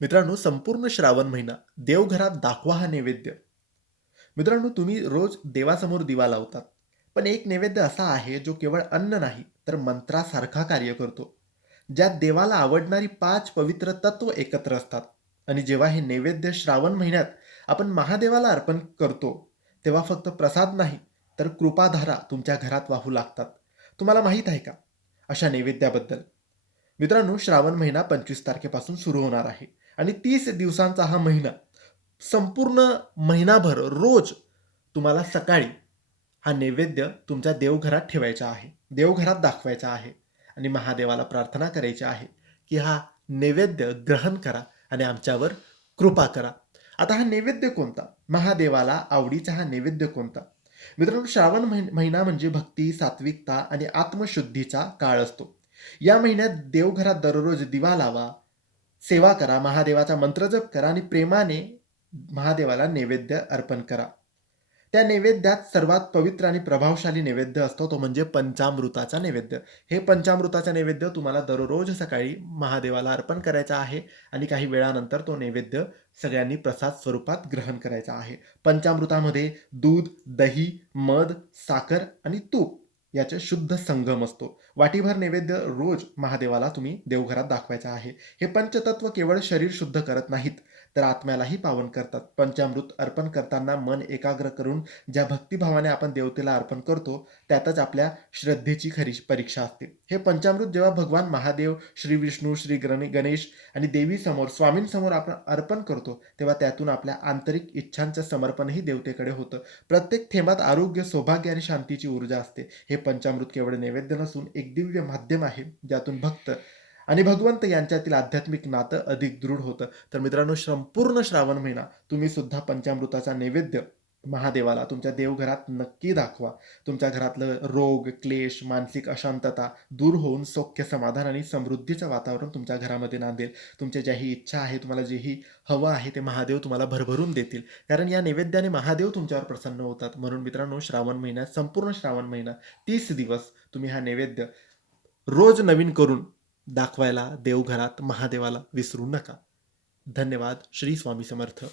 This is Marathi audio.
मित्रांनो संपूर्ण श्रावण महिना देवघरात दाखवा हा नैवेद्य. मित्रांनो तुम्ही रोज देवासमोर दिवा लावतात पण एक नैवेद्य असा आहे जो केवळ अन्न नाही तर मंत्रासारखा कार्य करतो. ज्यात देवाला आवडणारी पाच पवित्र तत्व एकत्र असतात. आणि जेव्हा हे नैवेद्य श्रावण महिन्यात आपण महादेवाला अर्पण करतो तेव्हा फक्त प्रसाद नाही तर कृपाधारा तुमच्या घरात वाहू लागतात. तुम्हाला माहीत आहे का? अशा नैवेद्याबद्दल. मित्रांनो श्रावण महिना पंचवीस तारखेपासून सुरू होणार आहे. आणि तीस दिवसांचा हा महिना. संपूर्ण महिनाभर रोज तुम्हाला सकाळी हा नैवेद्य तुमच्या देवघरात ठेवायचा आहे. देवघरात दाखवायचा आहे. आणि महादेवाला प्रार्थना करायची आहे की हा नैवेद्य ग्रहण करा आणि आमच्यावर कृपा करा. आता हा नैवेद्य कोणता? महादेवाला आवडीचा हा नैवेद्य कोणता? मित्रांनो श्रावण महिना म्हणजे भक्ती सात्विकता आणि आत्मशुद्धीचा काळ असतो. या महिन्यात देवघरात दररोज दिवा लावा सेवा करा महादेवाचा मंत्रजप करा आणि प्रेमाने महादेवाला नैवेद्य अर्पण करा. त्या नैवेद्यात सर्वात पवित्र आणि प्रभावशाली नैवेद्य असतो तो म्हणजे पंचामृताचा नैवेद्य. हे पंचामृताचा नैवेद्य तुम्हाला दररोज सकाळी महादेवाला अर्पण करायचा आहे आणि काही वेळानंतर तो नैवेद्य सगळ्यांनी प्रसाद स्वरूपात ग्रहण करायचा आहे. पंचामृतामध्ये दूध दही मध साखर आणि तूप याचे शुद्ध संगम असतो. वाटीभर नैवेद्य रोज महादेवाला तुम्ही देवघरात दाखवायचा आहे. हे पंचतत्व केवळ शरीर शुद्ध करत नाहीत. तर आत्म्यालाही पावन करतात. पंचामृत अर्पण करताना मन एकाग्र करून ज्या भक्तिभावाने आपण देवतेला अर्पण करतो त्यातच आपल्या श्रद्धेची खरी परीक्षा असते. हे पंचामृत जेव्हा भगवान महादेव श्री विष्णू श्री गणे गणेश आणि देवीसमोर स्वामींसमोर आपण अर्पण करतो तेव्हा त्यातून आपल्या आंतरिक इच्छांचं समर्पणही देवतेकडे होतं. प्रत्येक थेंबात आरोग्य सौभाग्य आणि शांतीची ऊर्जा असते. हे पंचामृत केवळ नैवेद्य नसून एक दिव्य माध्यम आहे ज्यातून भक्त आणि भगवंत यांच्यातील आध्यात्मिक नातं अधिक दृढ होतं. तर मित्रांनो संपूर्ण श्रावण महिना तुम्ही सुद्धा पंचामृताचा नैवेद्य महादेवाला तुमच्या देवघरात नक्की दाखवा. तुमच्या घरातलं रोग क्लेश मानसिक अशांतता दूर होऊन सौख्य समाधान आणि समृद्धीचं वातावरण तुमच्या घरामध्ये नांदेल. तुमच्या ज्याही इच्छा आहे तुम्हाला जेही हवं आहे ते महादेव तुम्हाला भरभरून देतील. कारण या नैवेद्याने महादेव तुमच्यावर प्रसन्न होतात. म्हणून मित्रांनो श्रावण महिन्यात संपूर्ण श्रावण महिना तीस दिवस तुम्ही हा नैवेद्य रोज नवीन करून दाखवायला देवघरात महादेवाला विसरू नका. धन्यवाद. श्री स्वामी समर्थ.